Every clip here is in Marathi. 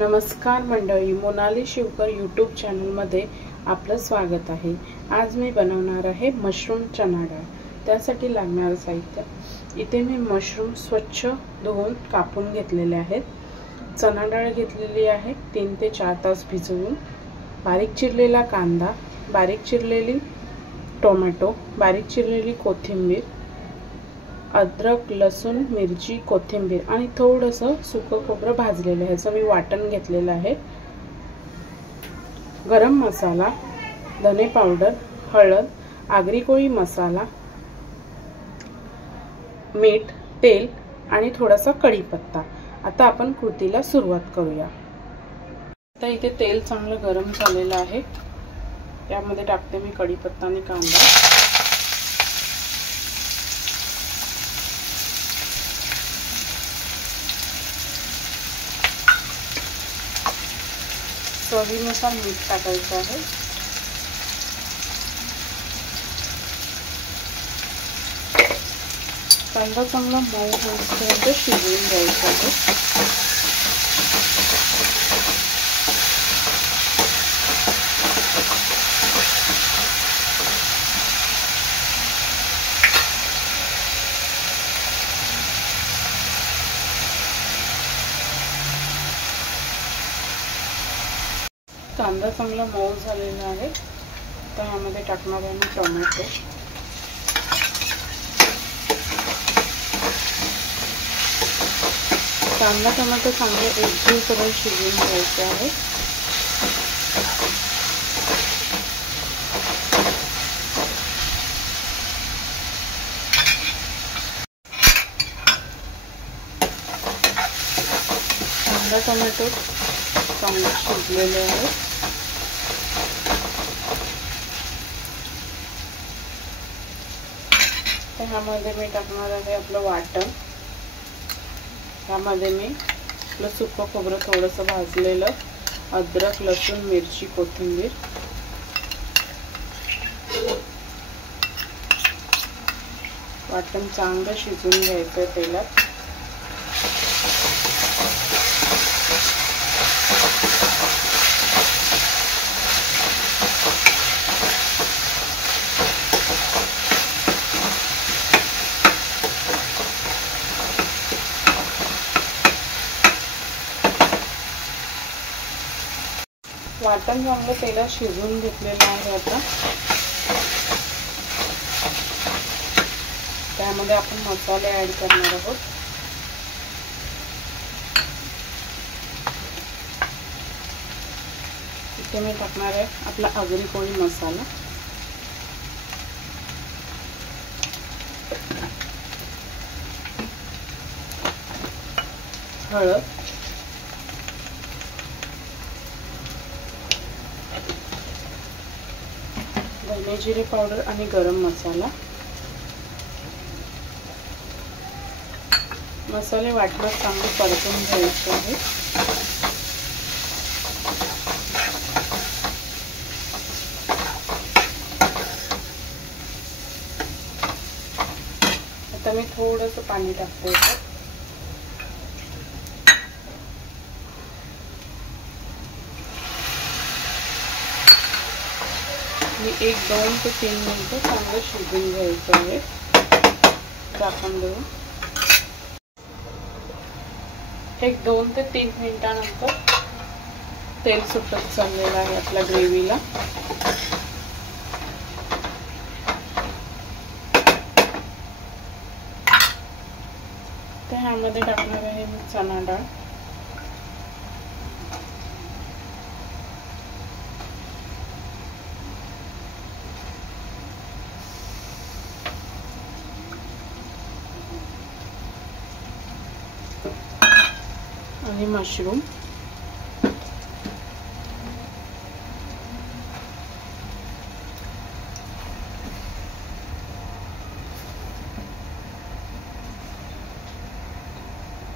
नमस्कार मंडळी, मोनाली शिवकर यूट्यूब चॅनलमध्ये आपलं स्वागत आहे। आज मी बनवणार आहे मशरूम चना डाळ। त्यासाठी लागणारे साहित्य इथे मी मशरूम स्वच्छ धुवून कापून घेतलेले आहेत। चना डाळ घेतलेली आहे 3 ते 4 तास भिजवून। बारीक चिरलेला कांदा, बारीक चिरलेली टोमॅटो, बारीक चिरलेली कोथिंबीर, अद्रक, लसूण, मिरची, कोथिंबीर आणि थोडंसं सुकं खोबरं भाजलेलं आहे, याचं मी वाटण घेतलेलं आहे। गरम मसाला, धने पावडर, हळद, आगरी कोळी मसाला, मीठ, तेल आणि थोडासा कढीपत्ता। आता आपण कृतीला सुरुवात करूया। आता इथे तेल चांगलं गरम झालेलं आहे, त्यामध्ये टाकते मी कढीपत्ता आणि कांदा। चवीनुसार मीठ टाकायचं आहे। कांदा चांगला मऊ होईपर्यंत शिजवून घ्यायचा आहे। कांदा चांगला मऊ झालेला आहे, तर यामध्ये टाकणार आहे मी टोमॅटो। कांदा टोमॅटो चांगले एकजीव करून शिजवून घ्यायचे आहे। कांदा टोमॅटो चांगले शिजलेले आहे। ह्यामध्ये मी टाकणार आहे आपलं वाटण। ह्यामध्ये मी आपलं सुकं खोबरं थोडंसं भाजलेलं, अद्रक, लसूण, मिरची, कोथिंबीर, वाटण चांगलं शिजवून घ्यायचं तेलात। वाटण चांगलं तेलात शिजवून घेतलेलं आहे। आता त्यामध्ये आपण मसाले ऍड करणार आहोत। इथे मी टाकणार आहे आपला आगरी कोळी मसाला, हळद, धने जिरे पावडर आणि गरम मसाला। मसाले वाटणात चांगले परतून घ्यायचे आहे। आता मी थोडंसं पाणी टाकते। मी 1, 2 ते 3 मिनिटं चांगलं शिजवून घ्यायचं आहे झाकण देऊन। 1, 2 ते 3 मिनिटांनंतर तेल सुटत चाललेलं आहे आपल्या ग्रेव्हीला। तर ह्यामध्ये टाकणार आहे मी चना डाळ। आणि मशरूम,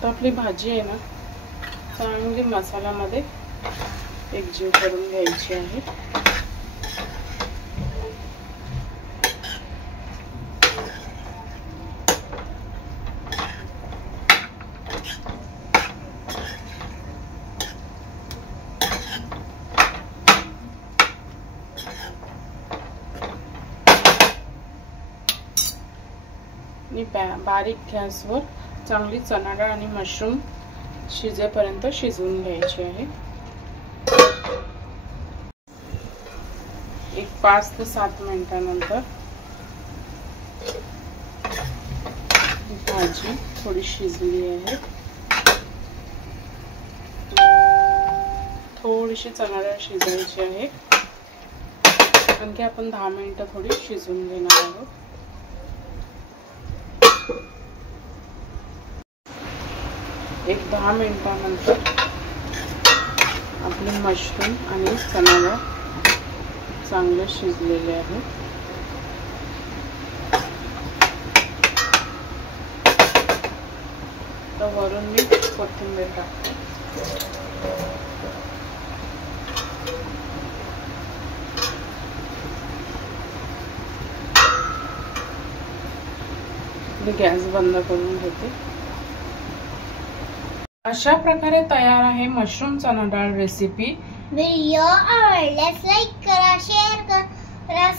तर आपली भाजी आहे ना चांगली मसाल्यामध्ये एकजीव करून घ्यायची आहे। आणि बारीक गॅसवर चांगली चणा डाळ आणि मशरूम शिजेपर्यंत शिजवून घ्यायची आहे। एक 5 ते 7 मिनिटांनंतर भाजी थोडी शिजली आहे। थोडीशी चणा डाळ शिजायची आहे। आणखी आपण 10 मिनिटं थोडी शिजवून घेणार आहोत। एक 10 मिनिटांनंतर आपले मशरूम आणि चणा डाळ चांगले शिजलेले आहे। तर वरून मी कोथिंबीर टाकते। मी गॅस बंद करून घेते। अशा प्रकारे तयार आहे मशरूम चणा डाळ रेसिपी। व्हिडिओ आवडल्यास लाईक करा, शेअर करा,